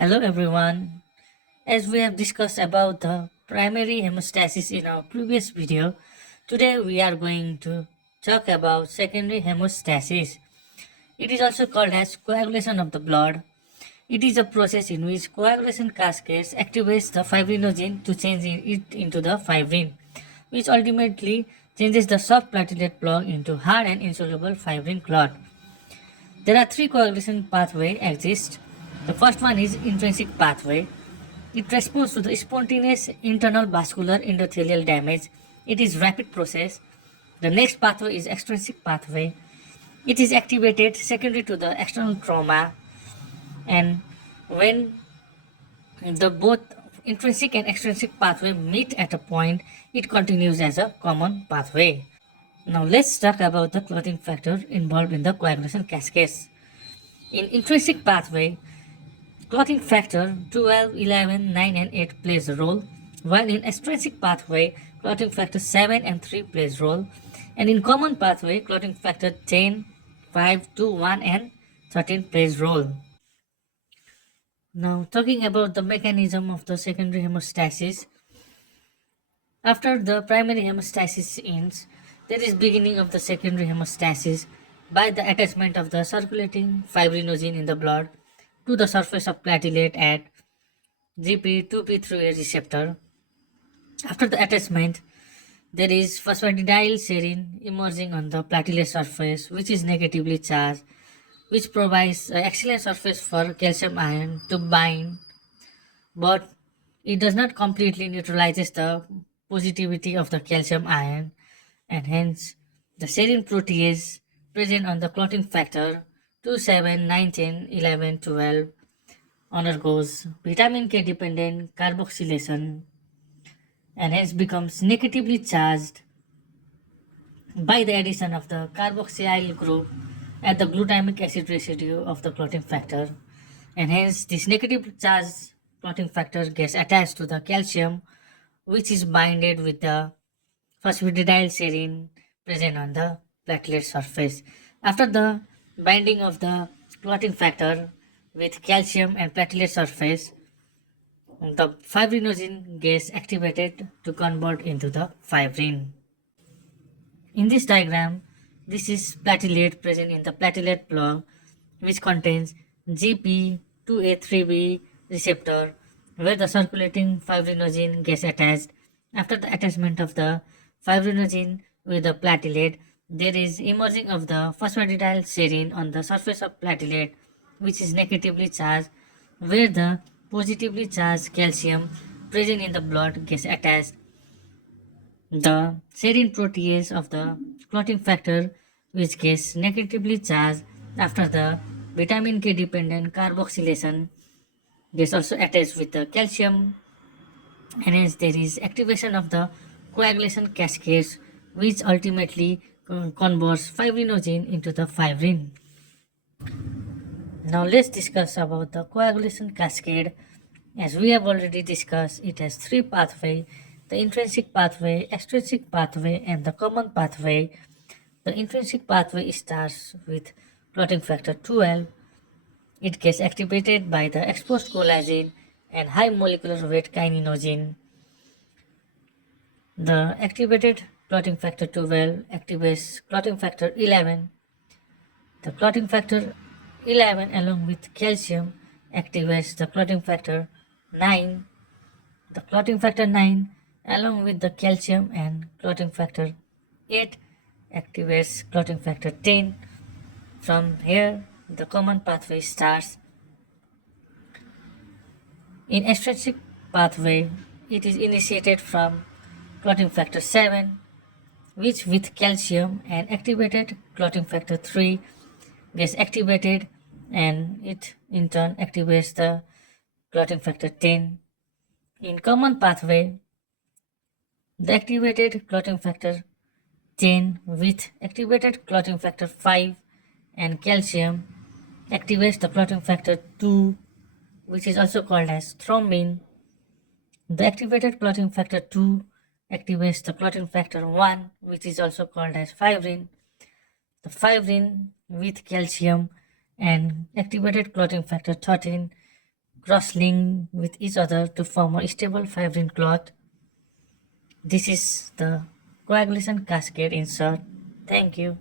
Hello everyone. As we have discussed about the primary hemostasis in our previous video, today we are going to talk about secondary hemostasis. It is also called as coagulation of the blood. It is a process in which coagulation cascades activates the fibrinogen to change it into the fibrin, which ultimately changes the soft platelet plug into hard and insoluble fibrin clot. There are three coagulation pathways exist. The first one is intrinsic pathway. It responds to the spontaneous internal vascular endothelial damage. It is rapid process. The next pathway is extrinsic pathway. It is activated secondary to the external trauma, and when the both intrinsic and extrinsic pathway meet at a point, it continues as a common pathway. Now let's talk about the clotting factor involved in the coagulation cascades. In intrinsic pathway, clotting factor 12, 11, 9 and 8 plays a role, while in extrinsic pathway, clotting factor 7 and 3 plays role, and in common pathway, clotting factor 10, 5, 2, 1 and 13 plays role. Now talking about the mechanism of the secondary hemostasis, after the primary hemostasis ends, there is beginning of the secondary hemostasis by the attachment of the circulating fibrinogen in the blood to the surface of platelet at GP2P3A receptor. After the attachment, there is phosphatidylserine emerging on the platelet surface, which is negatively charged, which provides an excellent surface for calcium ion to bind, but it does not completely neutralizes the positivity of the calcium ion, and hence the serine protease present on the clotting factor 2, 7, 9, 10, 11, 12 undergoes vitamin K dependent carboxylation and hence becomes negatively charged by the addition of the carboxyl group at the glutamic acid residue of the clotting factor, and hence this negative charge clotting factor gets attached to the calcium, which is binded with the phosphatidylserine present on the platelet surface. After the binding of the clotting factor with calcium and platelet surface, the fibrinogen gets activated to convert into the fibrin. In this diagram, this is platelet present in the platelet plug, which contains GP2A3B receptor, where the circulating fibrinogen gets attached. After the attachment of the fibrinogen with the platelet, there is emerging of the phosphatidylserine on the surface of platelet, which is negatively charged, where the positively charged calcium present in the blood gets attached. The serine protease of the clotting factor, which gets negatively charged after the vitamin K dependent carboxylation, gets also attached with the calcium, and hence there is activation of the coagulation cascades, which ultimately converts fibrinogen into the fibrin. Now let's discuss about the coagulation cascade. As we have already discussed, it has three pathways: the intrinsic pathway, extrinsic pathway, and the common pathway. The intrinsic pathway starts with clotting factor 12. It gets activated by the exposed collagen and high molecular weight kininogen. The activated clotting factor 12 activates clotting factor 11. The clotting factor 11 along with calcium activates the clotting factor 9. The clotting factor 9 along with the calcium and clotting factor 8 activates clotting factor 10. From here, the common pathway starts. In extrinsic pathway, it is initiated from clotting factor 7, which with calcium and activated clotting factor 3 gets activated, and it in turn activates the clotting factor 10. In common pathway, the activated clotting factor 10 with activated clotting factor 5 and calcium activates the clotting factor 2, which is also called as thrombin. The activated clotting factor 2 activates the clotting factor 1, which is also called as fibrin. The fibrin with calcium and activated clotting factor 13 cross-linked with each other to form a stable fibrin cloth. This is the coagulation cascade in short. Thank you.